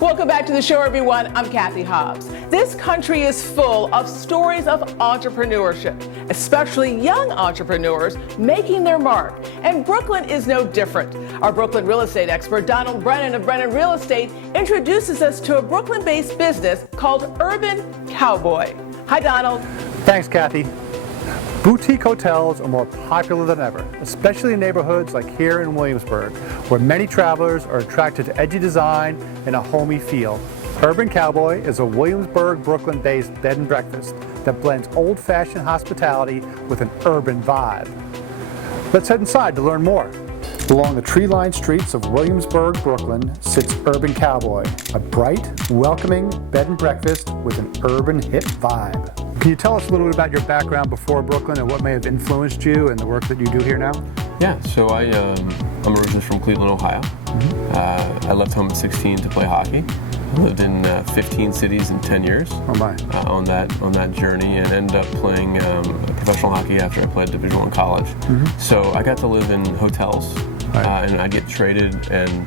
Welcome back to the show, everyone. I'm Kathy Hobbs. This country is full of stories of entrepreneurship, especially young entrepreneurs making their mark. And Brooklyn is no different. Our Brooklyn real estate expert, Donald Brennan of Brennan Real Estate, introduces us to a Brooklyn-based business called Urban Cowboy. Hi, Donald. Thanks, Kathy. Boutique hotels are more popular than ever, especially in neighborhoods like here in Williamsburg, where many travelers are attracted to edgy design and a homey feel. Urban Cowboy is a Williamsburg, Brooklyn-based bed and breakfast that blends old-fashioned hospitality with an urban vibe. Let's head inside to learn more. Along the tree-lined streets of Williamsburg, Brooklyn, sits Urban Cowboy, a bright, welcoming bed and breakfast with an urban hip vibe. Can you tell us a little bit about your background before Brooklyn and what may have influenced you and the work that you do here now? Yeah, so I'm originally from Cleveland, Ohio. I left home at 16 to play hockey. I lived in 15 cities in 10 years. Oh my. On that journey, and ended up playing professional hockey after I played Division I college. So I got to live in hotels, and I'd get traded and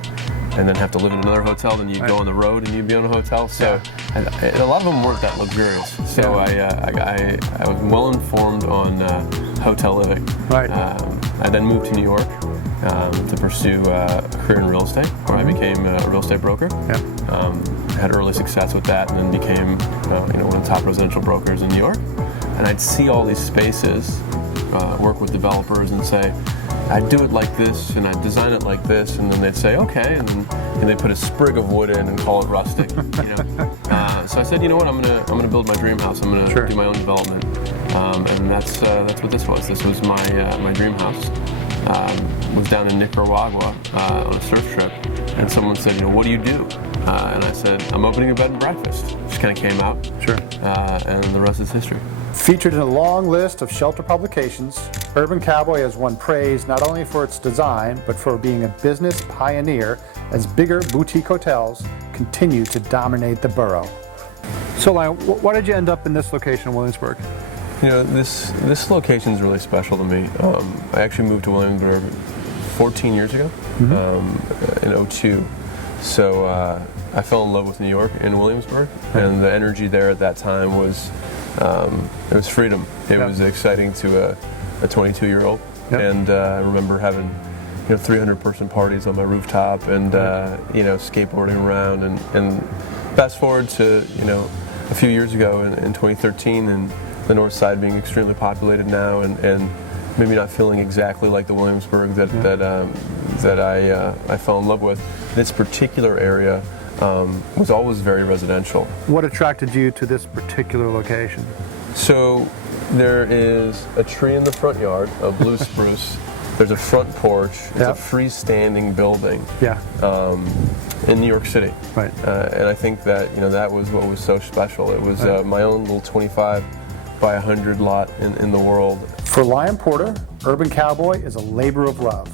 then have to live in another hotel. Then you'd go on the road and you'd be on a hotel. So and a lot of them weren't that luxurious. So I was well informed on hotel living. I then moved to New York to pursue a career in real estate, where I became a real estate broker. Had early success with that, and then became one of the top residential brokers in New York. And I'd see all these spaces, work with developers, and say, I'd do it like this, and I'd design it like this, and then they'd say, okay, and they'd put a sprig of wood in and call it rustic. So I said, you know what, I'm gonna build my dream house. I'm gonna do my own development, and that's what this was. This was my dream house. Was down in Nicaragua on a surf trip, and someone said, what do you do? And I said, I'm opening a bed and breakfast. Just kind of came out. And the rest is history. Featured in a long list of shelter publications, Urban Cowboy has won praise not only for its design, but for being a business pioneer as bigger boutique hotels continue to dominate the borough. So, Lion, why did you end up in this location in Williamsburg? This location is really special to me. I actually moved to Williamsburg 14 years ago, in 02. So I fell in love with New York in Williamsburg, and the energy there at that time was, it was freedom. It was exciting to a 22-year-old, and I remember having 300-person parties on my rooftop, and skateboarding around, and fast forward to a few years ago in 2013, and the North Side being extremely populated now, and maybe not feeling exactly like the Williamsburg that I fell in love with. This particular area was always very residential. What attracted you to this particular location? So there is a tree in the front yard, a blue spruce. There's a front porch. It's a freestanding building in New York City. And I think that that was what was so special. It was my own little 25 by 100 lot in the world. For Lion Porter, Urban Cowboy is a labor of love.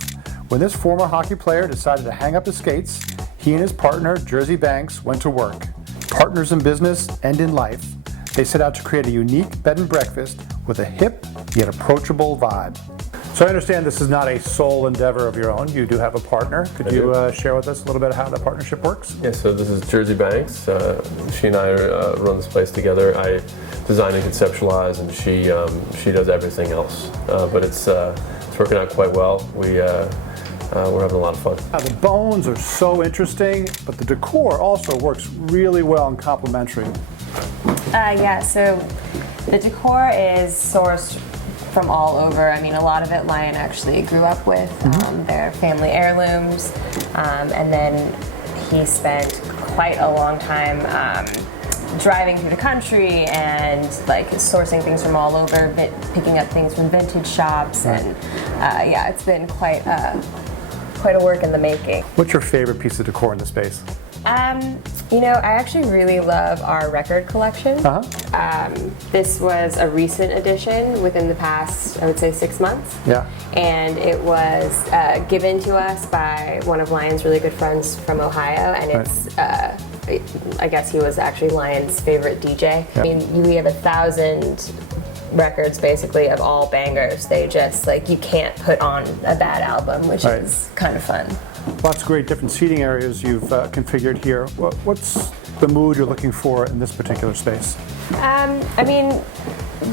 When this former hockey player decided to hang up his skates, he and his partner, Jersey Banks, went to work. Partners in business and in life, they set out to create a unique bed and breakfast with a hip yet approachable vibe. So I understand this is not a sole endeavor of your own. You do have a partner. Could you share with us a little bit how the partnership works? Yeah, so this is Jersey Banks. She and I run this place together. I design and conceptualize, and she does everything else. But it's working out quite well. We're having a lot of fun. The bones are so interesting, but the decor also works really well and complementary. So the decor is sourced from all over. I mean, a lot of it Lion actually grew up with. Their family heirlooms, and then he spent quite a long time driving through the country and sourcing things from all over, picking up things from vintage shops, and it's been quite a work in the making. What's your favorite piece of decor in the space? I actually really love our record collection. This was a recent addition within the past, I would say, 6 months. And it was given to us by one of Lion's really good friends from Ohio, and it's, I guess he was actually Lion's favorite DJ. I mean, we have 1,000 records basically of all bangers. They just you can't put on a bad album, which is kind of fun. Lots of great different seating areas you've configured here. What's the mood you're looking for in this particular space? I mean,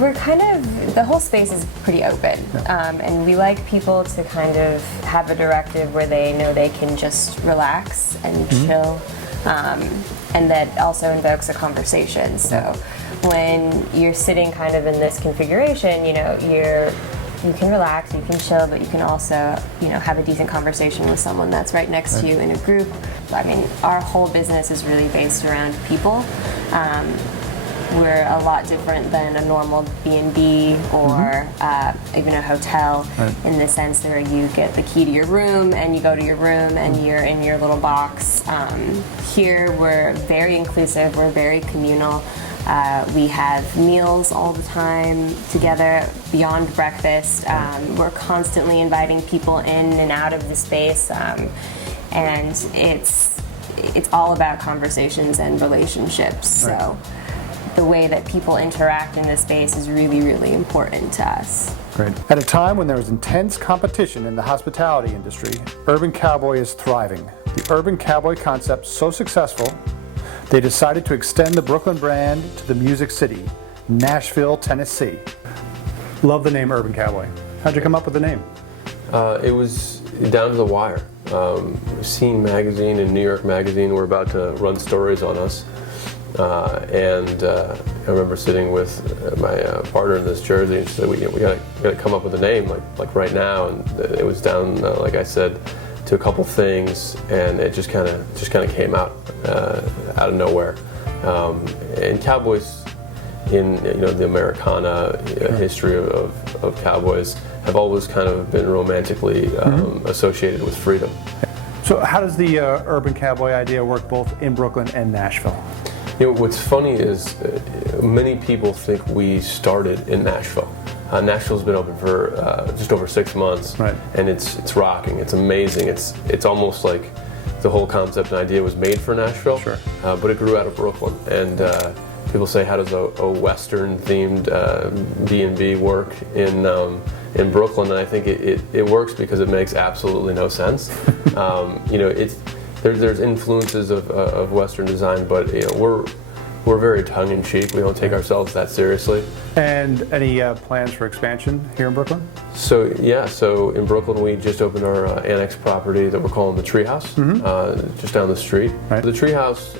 we're the whole space is pretty open, and we like people to kind of have a directive where they know they can just relax and chill, and that also invokes a conversation. So when you're sitting kind of in this configuration, you can relax, you can chill, but you can also, have a decent conversation with someone that's right next to you in a group. I mean, our whole business is really based around people. We're a lot different than a normal B&B or even a hotel in the sense where you get the key to your room and you go to your room and you're in your little box. Here we're very inclusive, we're very communal. We have meals all the time together beyond breakfast. We're constantly inviting people in and out of the space, and it's all about conversations and relationships. So the way that people interact in this space is really, really important to us. Great. At a time when there is intense competition in the hospitality industry, Urban Cowboy is thriving. The Urban Cowboy concept so successful, they decided to extend the Brooklyn brand to the Music City, Nashville, Tennessee. Love the name Urban Cowboy. How'd you come up with the name? It was down to the wire. Scene Magazine and New York Magazine were about to run stories on us. And I remember sitting with my partner in this jersey, and she said, "We gotta come up with a name like right now." And it was down, like I said, to a couple things, and it just kind of came out of nowhere. And Cowboys, in the Americana history of Cowboys, have always kind of been romantically associated with freedom. So how does the Urban Cowboy idea work both in Brooklyn and Nashville? What's funny is many people think we started in Nashville. Nashville's been open for just over 6 months, and it's rocking. It's amazing. It's almost like the whole concept and idea was made for Nashville, but it grew out of Brooklyn. And people say, how does a Western-themed B&B work in Brooklyn? And I think it works because it makes absolutely no sense. There's influences of Western design, but we're very tongue-in-cheek. We don't take ourselves that seriously. And any plans for expansion here in Brooklyn? So in Brooklyn we just opened our annex property that we're calling the Treehouse, just down the street. The Treehouse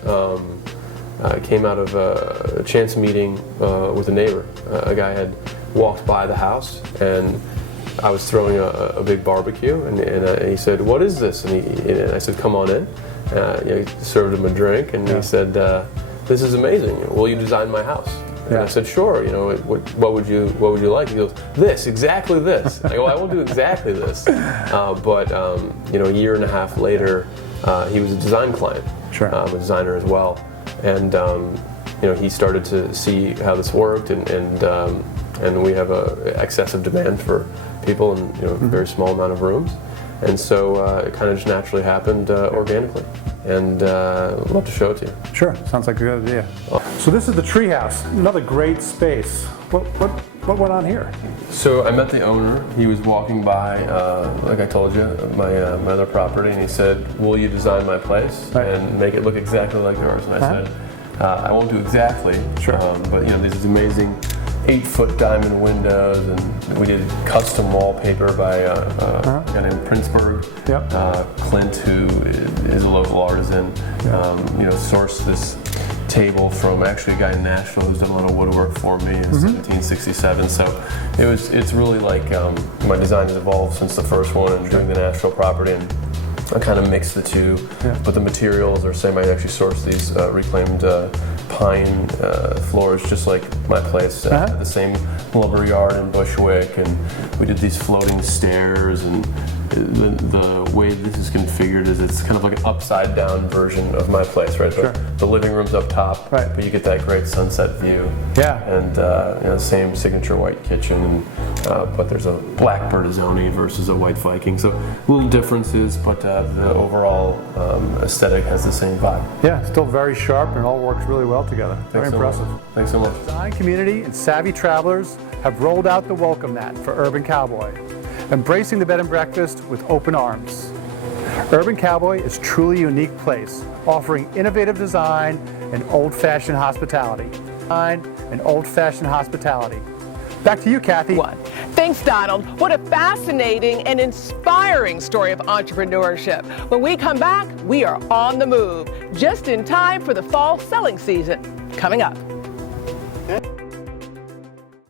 came out of a chance meeting with a neighbor. A guy had walked by the house, and I was throwing a big barbecue, and he said, "What is this?" And I said, "Come on in." He served him a drink, and he said, "This is amazing. Will you design my house?" And I said, "Sure. What would you like?" He goes, "This, exactly this." I go, "I won't do exactly this." But a year and a half later, he was a design client. I'm a designer as well, and he started to see how this worked, and we have a excessive demand for people in a very small amount of rooms, and so it kind of just naturally happened organically, and I'd love to show it to you. Sure, sounds like a good idea. So this is the Treehouse, another great space. What went on here? So I met the owner. He was walking by, like I told you, my other property, and he said, "Will you design my place and make it look exactly like yours?" And I said, "I won't do exactly, but these amazing 8-foot diamond windows, and we did custom wallpaper by a guy named Princeberg. Clint, who is a local artisan, sourced this table from actually a guy in Nashville who's done a lot of woodwork for me in 1767. So it's really like my design has evolved since the first one and doing the Nashville property, and I kind of mix the two, but the materials are the same. I actually sourced these reclaimed pine floors, just like my place, the same lumber yard in Bushwick, and we did these floating stairs, and the way this is configured is it's kind of like an upside down version of my place, right? The living room's up top, but you get that great sunset view. And same signature white kitchen, but there's a black Bertazzoni versus a white Viking, so little differences, but the overall aesthetic has the same vibe. Still very sharp, and it all works really well together. Very impressive. Thanks so much. The design community and savvy travelers have rolled out the welcome mat for Urban Cowboy, embracing the bed and breakfast with open arms. Urban Cowboy is truly a unique place, offering innovative design and old-fashioned hospitality. Back to you, Kathy. Thanks, Donald. What a fascinating and inspiring story of entrepreneurship. When we come back, we are on the move, just in time for the fall selling season. Coming up.